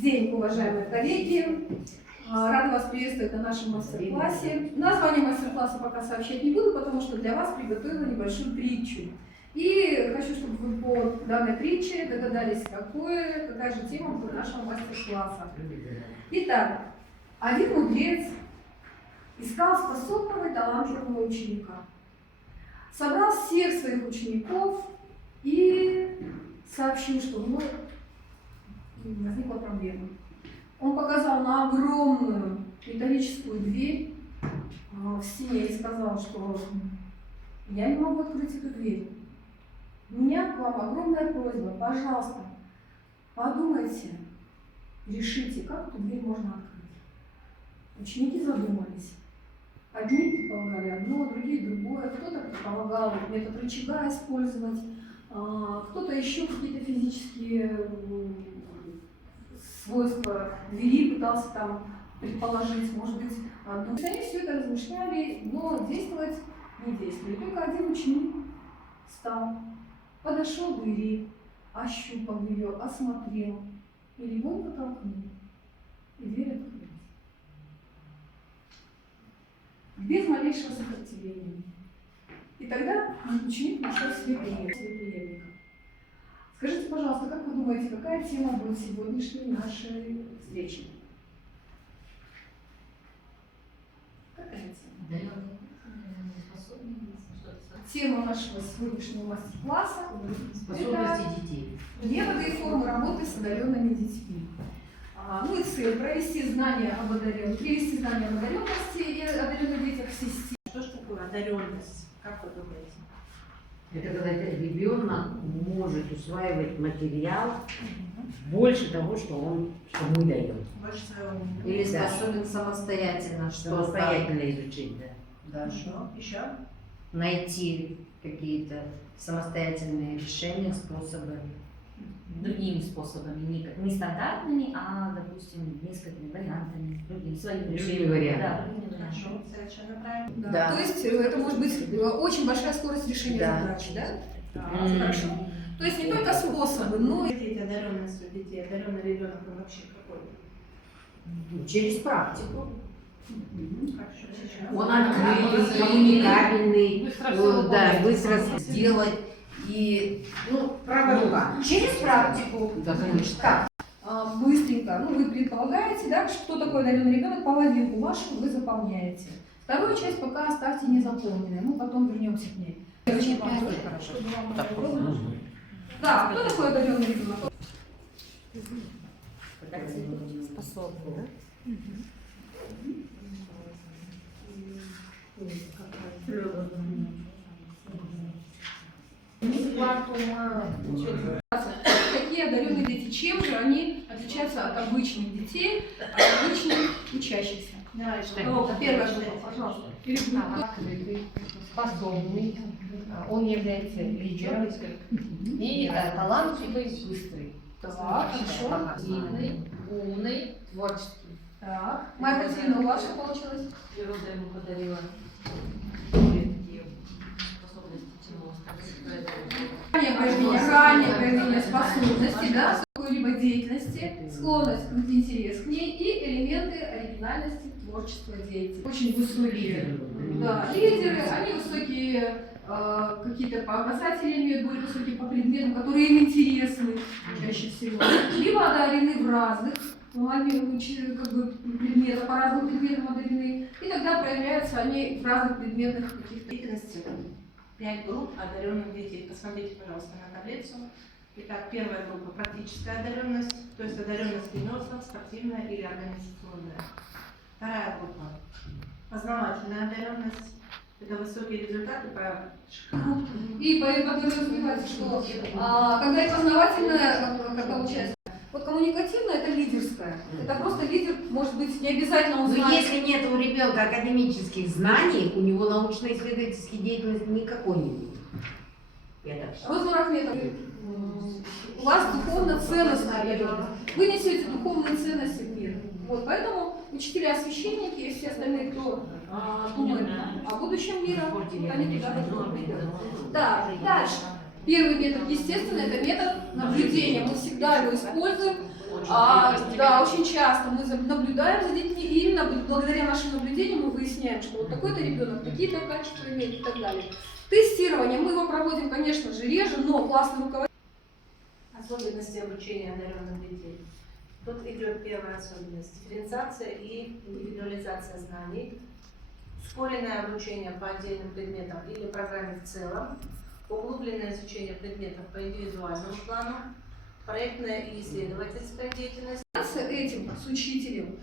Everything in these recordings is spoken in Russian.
день, уважаемые коллеги. Рада вас приветствовать на нашем мастер-классе. Название мастер-класса пока сообщать не буду, потому что для вас приготовила небольшую притчу. И хочу, чтобы вы по данной притче догадались, какая же тема будет нашего мастер-класса. Итак, один мудрец искал способного и талантливого ученика. Собрал всех своих учеников и сообщил, что возникла проблема. Он показал на огромную металлическую дверь в стене и сказал, что я не могу открыть эту дверь. У меня к вам огромная просьба, пожалуйста, подумайте, решите, как эту дверь можно открыть. Ученики задумались. Одни предполагали одно, другие другое, кто-то предполагал метод рычага использовать, кто-то еще какие-то физические свойства двери пытался там предположить, может быть, одну. Они все это размышляли, но действовать не действовали. Только один ученик встал, подошел к двери, ощупал ее, осмотрел и легонько толкнул, и дверь открылась. Без малейшего сопротивления. И тогда ученик нашел себе преемника. Скажите, пожалуйста, как вы думаете, какая тема будет сегодняшней нашей встречи? Какая тема? Тема нашего сегодняшнего мастер-класса – способности детей. Методы и формы работы с одаренными детьми. Ну и цель – провести знания об одаренности, привести знания об одаренности и одаренных детях в систему. Что же такое одаренность? Как вы думаете? Это когда ребенок может усваивать материал больше того, что мы даем. Больше своего мнения. Или Да. способен самостоятельно что-то Самостоятельно изучить, да. Хорошо. Еще? найти какие-то самостоятельные решения, способы. Другими способами, не стандартными, а, допустим, несколькими вариантами, своими Другими вариантами. Да, другими вариантами. Хорошо. Совершенно правильно. Да. Да. То есть это может быть очень большая скорость решения Да. задачи, да? Мгм. Хорошо. То есть не только способы, но и Дети, одаренность у детей, одаренный ребенок, он вообще какой? Через практику. Хорошо. Сейчас. Он открытый, коммуникабельный, да, быстро сделать и, правая рука. Через практику. Да, конечно. так, быстренько. Вы предполагаете, да, что такое одаренный ребенок, половинку вашу вы заполняете. Вторую часть пока оставьте незаполненной, мы потом вернемся к ней. Очень важно, чтобы вам было удобно. Да, кто такой одаренный ребенок? Способны, да? Какие одаренные дети? Чем же они отличаются от обычных детей, от обычных учащихся? Первая группа, пожалуйста. Открытый, способный, он является лидером и талантливый, быстрый. Так, хорошо. Активный, умный, творческий. Так, Майя Катерина, у вас что получилось? Природа ему подарила такие способности Раннее проявление способности, да, какой-либо деятельности, склонность к интерес к ней и элементы оригинальности творчества деятелей. Очень высокие. Да, лидеры, они высокие, какие-то показатели имеют, более высокие по предметам, которые им интересны чаще всего. Либо одарены в разных предметах, по разным предметам одарены, и тогда проявляются они в разных предметных каких-то. Деятельности 5 групп одаренных детей. Посмотрите, пожалуйста, на таблицу. Итак, первая группа – практическая одаренность, то есть одаренность переносов, спортивная или организационная. Вторая группа – познавательная одаренность. Это высокие результаты по И подразумевается, что когда и познавательная, как получается, вот коммуникативная это лидерская. Это просто лидер, может быть, не обязательно он Но знает. если нет у ребенка академических знаний, у него научно-исследовательской деятельности никакой не будет. Я так считаю. Розмар Ахметов, у вас духовно-ценностная одаренность. Вы несете духовные ценности в мир. Вот, поэтому учителя, священники и все остальные, кто думает о будущем мира, они туда готовы. Да, дальше. Первый метод, естественно, это метод наблюдения. Мы всегда его используем. Да, очень часто мы наблюдаем за детьми, и именно благодаря нашим наблюдениям мы выясняем, что вот такой-то ребенок такие-то качества имеет и так далее. Тестирование мы его проводим, конечно же, реже, но классный руководитель. Особенности обучения одаренных детей. Тут идет первая особенность – дифференциация и индивидуализация знаний, ускоренное обучение по отдельным предметам или программе в целом, углубленное изучение предметов по индивидуальному плану, проектная и исследовательская деятельность. Этим с учителем,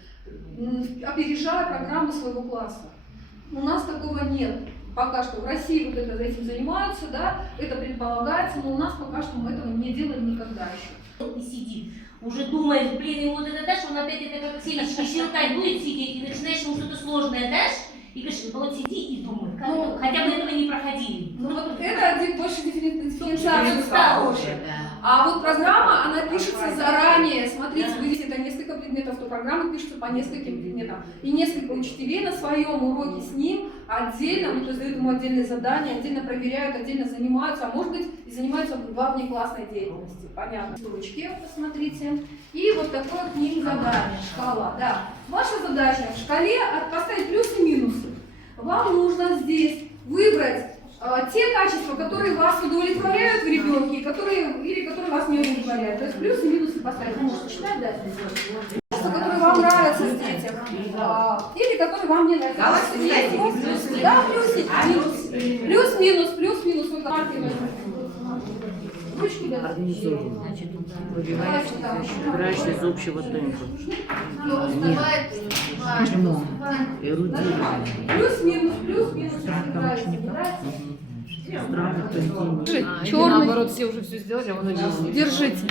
опережая программу своего класса. У нас такого нет. Пока что в России вот это, этим занимаются, да, это предполагается, но у нас пока что мы этого не делали никогда еще. И сидит, уже думает, блин, ему вот это дашь, он опять это как семечки щелкать будет сидеть, и начинаешь ему что-то сложное дашь, и говоришь, вот сиди и думай, как Ну, хотя бы этого не проходили. Ну вот это больше дифференциация. Дифференциация, да. А вот программа, она пишется заранее. Смотрите, вы видите, это несколько предметов, то программа пишется по нескольким предметам. И несколько учителей на своем уроке с ним отдельно, ну, то есть дают ему отдельные задания, отдельно проверяют, отдельно занимаются, а может быть и занимаются во внеклассной деятельности. Понятно. Строчки, посмотрите. И вот такое к ним задание, шкала. Да. Ваша задача в шкале поставить плюсы и минусы. Вам нужно здесь выбрать те качества, которые вас удовлетворяют в ребенке, или которые вас не удовлетворяют. То есть плюсы и минусы поставить. Можете читать, да? Качества, которые вам нравятся в детях, или которые вам не нравятся. Да, плюсики, плюс-минус, плюс-минус. Вот марки ручки, да. Выбираешь из общего темпа. Плюс-минус, плюс-минус. Черный. Наоборот, все уже все сделали, а он один. Держите.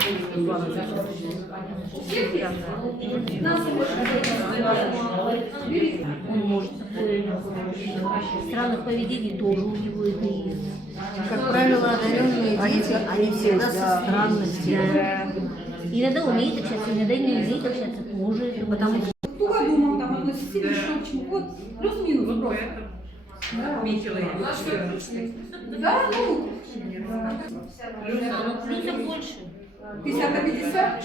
Он может странных поведений тоже у него это есть. Как правило, одаренные дети, они всегда со странностями. Иногда умеет общаться, иногда не умеет общаться тоже, потому что Тугодумом там относится или что к чему. Вот плюс-минус просто. Да, ну. плюсов больше. 50 на 50?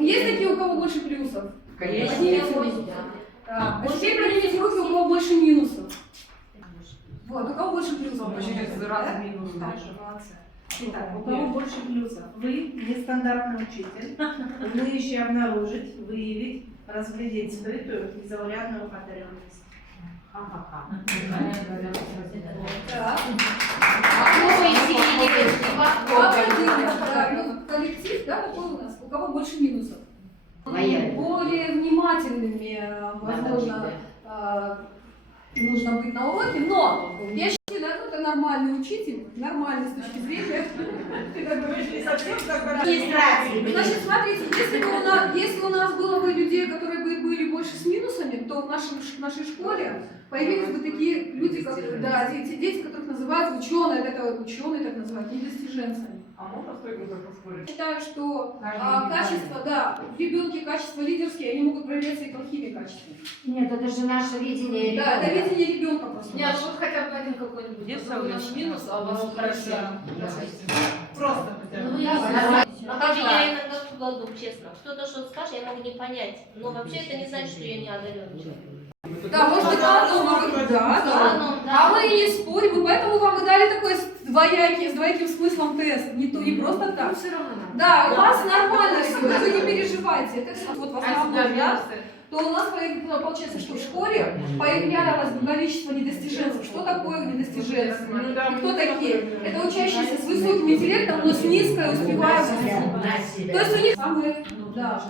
Есть такие, у кого больше плюсов? Поднимите руки. А теперь поднимите руки, у кого больше минусов. Вот, у кого больше плюсов? Да? Так, молодцы. Итак, у кого больше плюсов? Вы нестандартный учитель, умеющий обнаружить, выявить, разглядеть скрытую незаурядную одаренность. Коллектив, да, какой у нас? У кого больше минусов? Более внимательными, возможно, нужно быть на уроке, но я считаю, да, это нормальный учитель, нормальный с точки зрения. Значит, смотрите, если у нас было бы людей, которые были больше с минусами, то в нашей школе появились бы такие люди, как, да, дети, которых называют ученые, это ученые так называют, недостиженцами. А можно стойку только спорить? Считаю, что качество, да, в ребенке качества лидерские, они могут проявляться и плохими качествами. Нет, это же наше видение Да, это ребенка. видение ребенка просто. Нет, вот хотя бы один какой-нибудь. Наш минус, а у вас хорошо. Просто хотя бы. А также я иногда в уголку, честно. Кто-то что скажет, я могу не понять. Но вообще это не значит, что я не одаренный человек. Да, может быть, да. А мы и не спорим, и поэтому вам и дали такой с двояким смыслом тест. Не просто так. Все равно. Да, у вас нормально все, вы не переживайте. Это все вот в основном, да? То у нас получается, что в школе появлялось количество недостиженцев. Что такое недостиженцы? И кто такие? Это учащиеся с высоким интеллектом, но с низкой успеваемостью. То есть у них самые, да.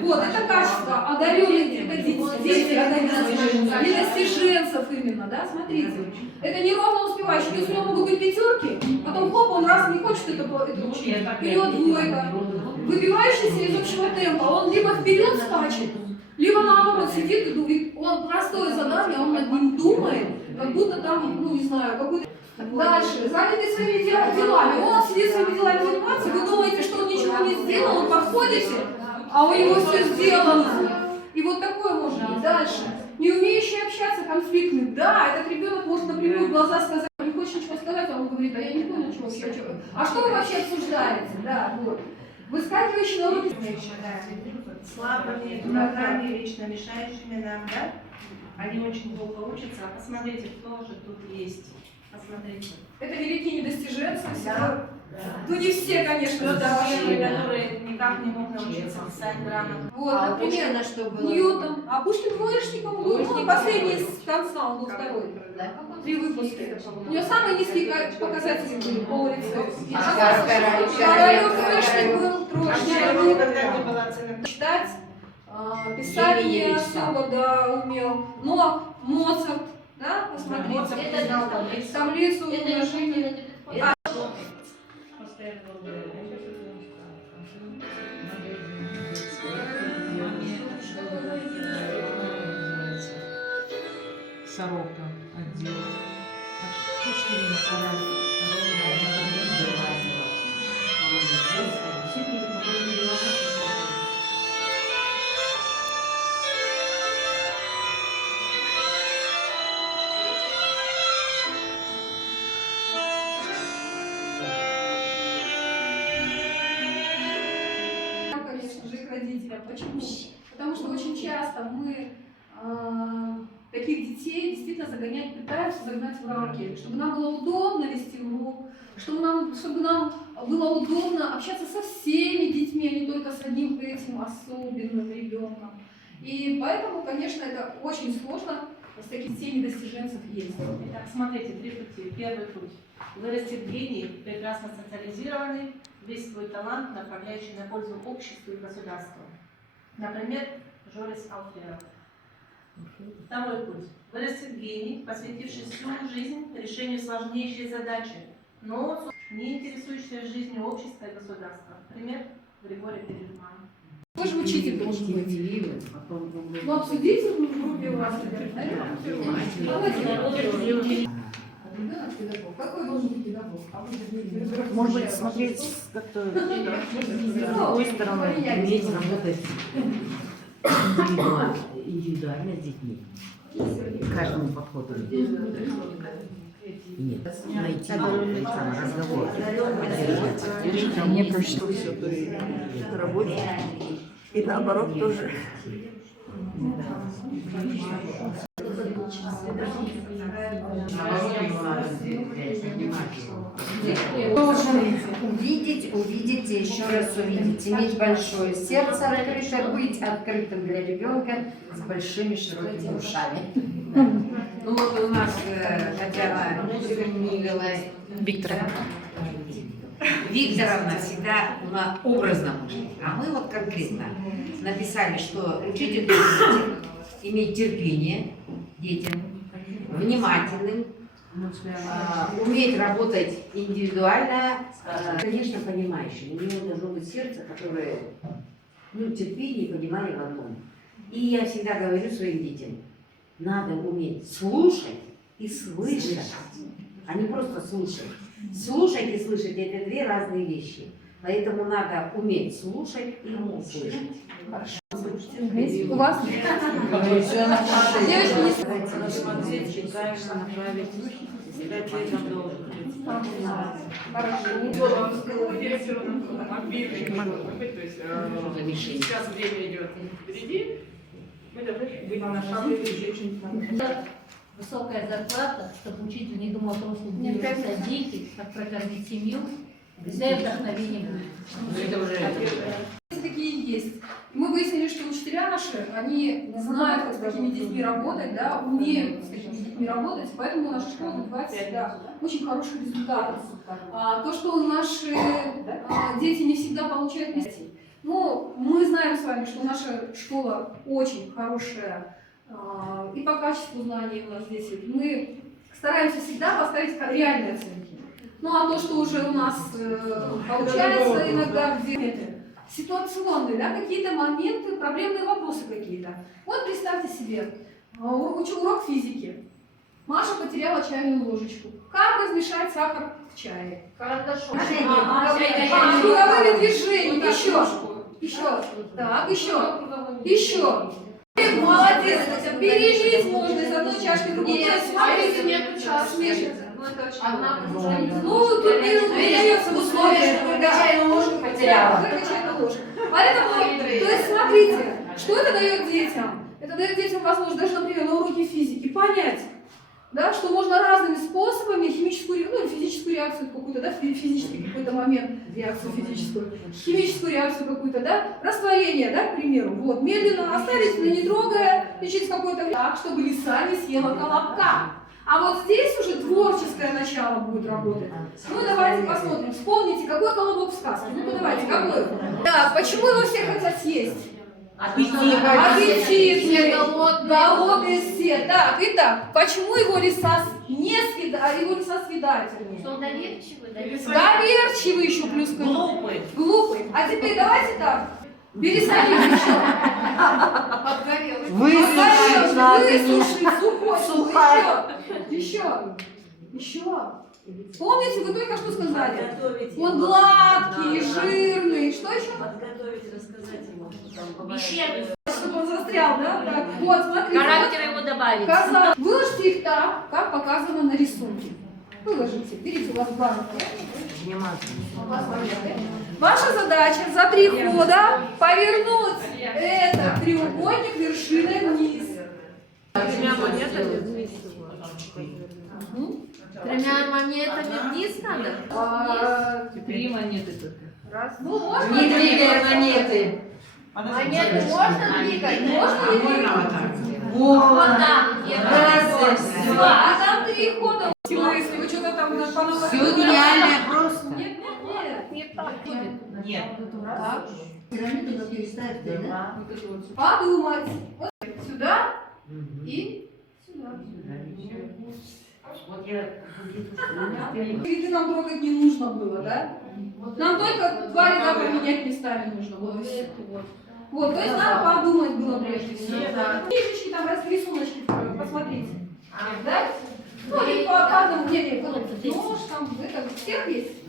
Вот, это качество одаренных, это дети одаренных, недостиженцев именно, да, смотрите. Это неровно успевающий, то есть у него могут быть пятерки, потом хоп, он раз не хочет это учить, вперед двойка. Выбивающийся из общего темпа, он либо вперед скачет, либо наоборот сидит и думает, он простое задание, он над ним думает, как будто там, ну не знаю, какой-то... Дальше, занятый своими делами, он сидит своими делами занимается, вы думаете, что он ничего не сделал, вы подходите, а у него все сделано. И вот такое может быть. Дальше. Не умеющий общаться, конфликтный. Да, этот ребенок может напрямую в глаза сказать, не хочет ничего сказать, а он говорит, говорит, а я не понял, чего вообще. А что вы вообще обсуждаете? Да, вот. Выскакивающий на уроке. Слабыми, дураками, вечно мешающими нам, да? Они очень плохо учатся. А посмотрите, кто же тут есть. Посмотрите. Это великие недостиженцы. Да. Ну не все, конечно, Кто да. такие, которые никак не мог научиться писать грамотно. Вот, А у например, Пушкина что было? Ньютон. А Пушкин двоечником был. Ну, последний с конца, он был второй. Да? 3 выпуска. У него самые низкие показатели были по лицу. Королёв Двоечник был, троечник был. Никогда не была цена. Читать, писать не Еле-еле особо, да, умел. Но Моцарт, да, посмотрите. Это дал таблицу. Таблицу Это умножения. Сорока, отдел. Конечно же, их родителям. Почему? Потому что очень часто мы таких детей действительно пытаемся загнать в рамки, чтобы нам было удобно вести урок, чтобы нам было удобно общаться со всеми детьми, а не только с одним этим особенным ребенком. И поэтому, конечно, это очень сложно, с таких детей недостиженцев есть. Итак, смотрите, 3 пути. Первый путь. Вырастет гений, прекрасно социализированный, весь свой талант, направляющий на пользу обществу и государству. Например, Жорис Алферов. Второй путь. Вырастет гений, посвятивший всю жизнь решению сложнейшей задачи, но не интересующийся жизнью общества и государства. Например, Григорий Перельман. Какой же учитель должен быть? Ну, обсудите в группе у вас, наверное. Давайте. Ребенок педагог. Какой должен быть педагог? Может быть, смотреть как-то с другой стороны, уметь работать индивидуально с детьми. Каждому подходу. Нет, найти разговор, поддержать. Мне кажется, все работает. И наоборот тоже. Должен увидеть и еще раз увидеть, иметь большое сердце открытое, быть открытым для ребенка с большими широкими ушами. Ну вот у нас Татьяна Викторовна всегда образно учит, а мы вот конкретно написали, что учитель должен иметь терпение детям, внимательным, уметь работать индивидуально, конечно, понимающим. У него должно быть сердце, которое, терпение и понимание в одном. И я всегда говорю своим детям, надо уметь слушать и слышать, а не просто слушать. Слушать и слышать – это 2 разные вещи. Поэтому надо уметь слушать и слышать. У вас? Девочки, не Смотреть, читаешь, направить. Детям должен Сейчас время идет впереди. Мы должны быть на шаг впереди. Высокая зарплата, чтобы учитель не думал о том, что будет дети, как прокормить семью, для вдохновения будет. Это уже такие есть. Мы выяснили, что учителя наши, они знают, как с такими детьми работать, да, умеют с такими детьми работать, поэтому наша школа добивается всегда очень хороших результатов. То, что наши дети не всегда получают место, мы знаем с вами, что наша школа очень хорошая и по качеству знаний у нас здесь. Мы стараемся всегда поставить реальные оценки. А то, что уже у нас получается иногда где-то ситуационные, да, какие-то моменты, проблемные вопросы какие-то. Вот представьте себе, урок физики. Маша потеряла чайную ложечку. Как размешать сахар в чае? Карандашом. Круговыми движениями. Еще. Так, еще. Молодец, перелить можно из одной чашки в другую. Смотрите, смешивается. Ну, это очень Одна удобно. Ну, тут передается в условиях, что когда чайную ложку потеряла. Только чайную ложку. Поэтому, то есть, смотрите, что это дает детям? Это дает детям возможность даже, например, на уроке физики понять, да, что можно разными способами химическую, ну, физическую реакцию какую-то, да, физический какой-то момент, реакцию физическую, химическую реакцию какую-то, да, растворение, да, к примеру, вот, медленно оставить, но не трогая, и через какое-то время, так, чтобы лиса не съела колобка. А вот здесь уже творческое начало будет работать. Ну, давайте посмотрим, вспомните, какой колобок в сказке, ну-ка давайте, какой? Да, почему его все хотят съесть? Аппетитные, голодные все. Так, итак, почему его лиса не съедает, его лиса съедает, вернее? Он доверчивый, Доверчивый еще плюс ко всему. Глупый. А теперь давайте так, пересадим еще. Высушить надо. Высушить, сухой. Еще. Помните, вы только что сказали? Он гладкий, жирный. Что еще? беседу, Чтобы он застрял, да? Так, вот, смотрите. характер его добавить. Казан. Выложите их так, как показано на рисунке. Выложите. Берите, у вас банк. Ваша задача за 3 хода повернуть этот треугольник вершиной вниз. Тремя монетами вниз. Тремя монетами вниз надо? 3 монеты только. Ну, можно Не двигая монеты. Монеты можно двигать? Можно не двигать. Вот. Все, а там 3 хода. Если вы что-то там по-новому... Все нереально просто. Нет. Нет. Так. Пирамиду на переставь, да? Подумать. Вот сюда и сюда. Вот я Виды нам трогать не нужно было, да? Нам только 2 ряда поменять местами нужно было. и всё. Вот, то есть надо подумать было прежде всего. Книжечки там, рисуночки, посмотрите. Да? Ну, и по каждому деле, вот нож там, это у всех есть?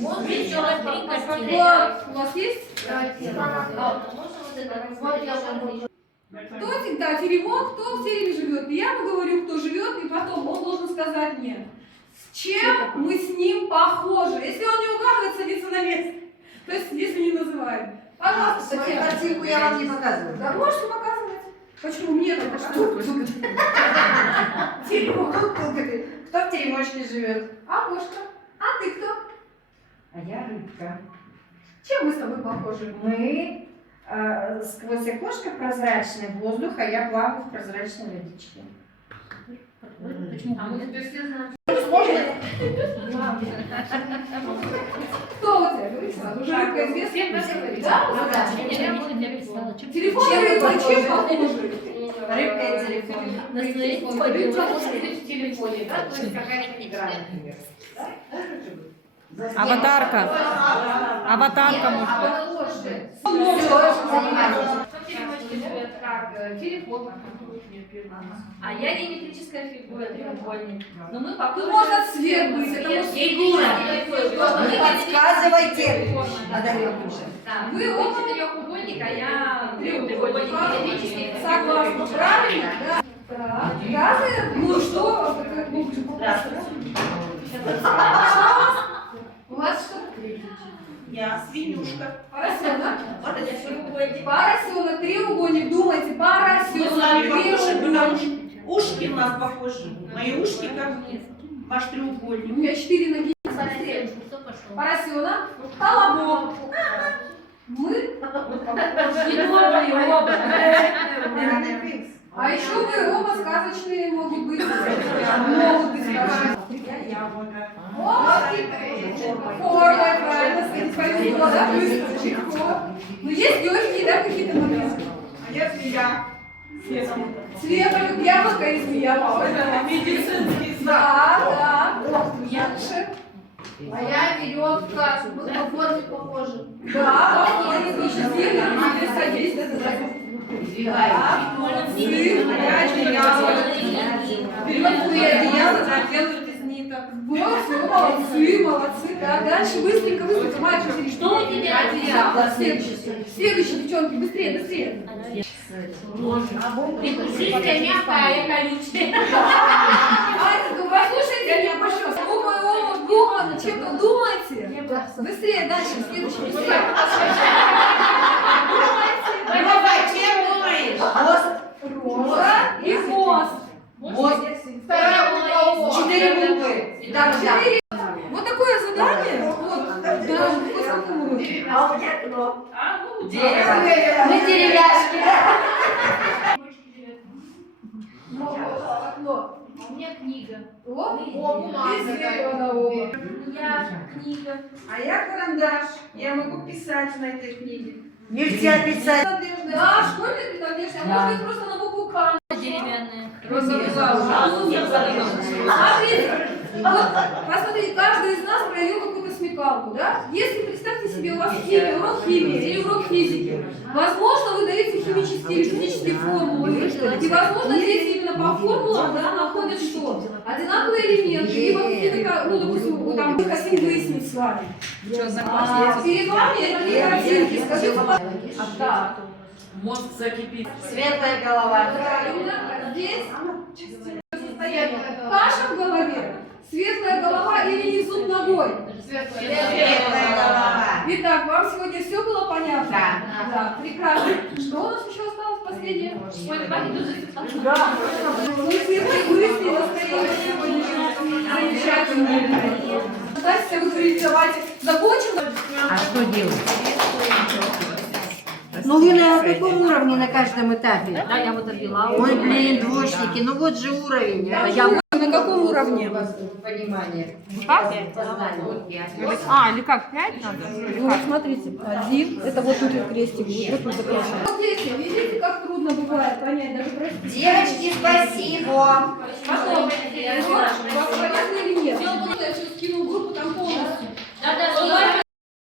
Можно сделать 3 картины. Вот, у вас есть? Кто всегда теремок, кто в тереме живет. И я говорю, кто живет, и потом он должен сказать мне, с чем мы с ним похожи. Если он не угадывает, садится на место. То есть, если не называет. Пожалуйста, Свою картинку я вам не показываю. Да, можете показывать. Почему мне это что? Теремок. Кто в теремочке живет? А кошка? А ты кто? А я рыбка. Чем мы с тобой похожи? Мы сквозь окошко прозрачный воздух, а я плаваю в прозрачной водичке. Почему? А мы теперь все знаем. Кто у тебя? Говори сразу. Уже рыбка известна? Да? Телефон Чем вы рыбка, чем похожи? похожи? Рыбка и телефон. На своей в телефоне, да? То есть какая-то игра, например. Аватарка. Аватарка может. Телефон. А я геометрическая фигура, треугольник. Но мы пока Тут можно цвет быть, это может Фигура. Не подсказывайте. Одаренный уже. Да, Вы вы оба четырехугольник, а я треугольник. Геометрический. согласны, правильно? Да. Так, разные, ну что, у вас что? Я свинюшка. Поросенок. Вот это треугольник. Поросенок, треугольник, думайте, Мы с вами поросенок, похожи, потому что треугольник. ушки у нас похожи. Мои ушки как ваш У треугольник. меня 4 ноги. Кто пошел? Поросенок, колобок. Мы, Ведомые оба. а еще вы оба сказочные могут быть. Могут быть сказочные. Форма, правильно, спасибо, да, быстро, легко. Но есть легкие, да, какие-то моменты. А я змея. Цветом яблоко и змея. Это медицинский знак. Да, да. Дальше. А я веревка, мы по форме похожи. Да, похоже, вы счастливы, теперь садись, да, да. Молодцы, веревку и одеяло, да, делают из ниток. Вот, все, молодцы, молодцы, да. Дальше быстренько, быстренько, мальчик, Что у тебя? Да, следующий. Следующий, девчонки, быстрее, быстрее. Прикусистая, мягкая, колючая. Послушайте меня, пожалуйста. Думаю, чем-то думаете? Быстрее, дальше, следующий, быстрее. Давай, чем думаешь? Роза и хвост. Вторая буква. 4 буквы. И там, и там. Вот такое задание. Вот, да, по какому уроке? А у меня кто? Дерево. Мы деревяшки. Окно. У меня книга. О, бумага и зеркало на оба. Я книга. А я карандаш. Я могу писать на этой книге. Нельзя писать. Да, школьник Надежда, а может быть просто на букву К. Деревянная. Смотрите, вот, посмотрите, каждый из нас проявил какую-то смекалку, да? Если, представьте себе, у вас химия, урок химии или урок физики, возможно, вы даете химические или физические формулы, и, возможно, здесь именно по формулам, да, находят что? Одинаковые элементы, либо какие-то, ну, допустим, вот там мы хотим выяснить с вами. Перед вами это две картинки, скажите, да. Мозг закипит. Светлая голова. Правильно, здесь состояние каша в голове, светлая голова или не зуб ногой. Светлая голова. Итак, вам сегодня все было понятно? Да. Да, прекрасно. Что у нас еще осталось последнее? Ой, давайте тут Да. Мы мысли, настроение сегодня замечательное. Дальше вы говорите, давайте закончим. А что делать? Ну вы на каком уровне на каждом этапе? Да, я вот обвела. Ой, блин, двоечники, ну вот же уровень. На каком уровне? Понимание. Как? Познание. А, или как, 5 надо? Ну вот смотрите, один, это вот тут крестик будет, вот тут закрашен. Вот дети, видите, как трудно бывает понять, даже простите. Девочки, спасибо. Потом, понятно или нет? Я сейчас скину группу там полностью. Да,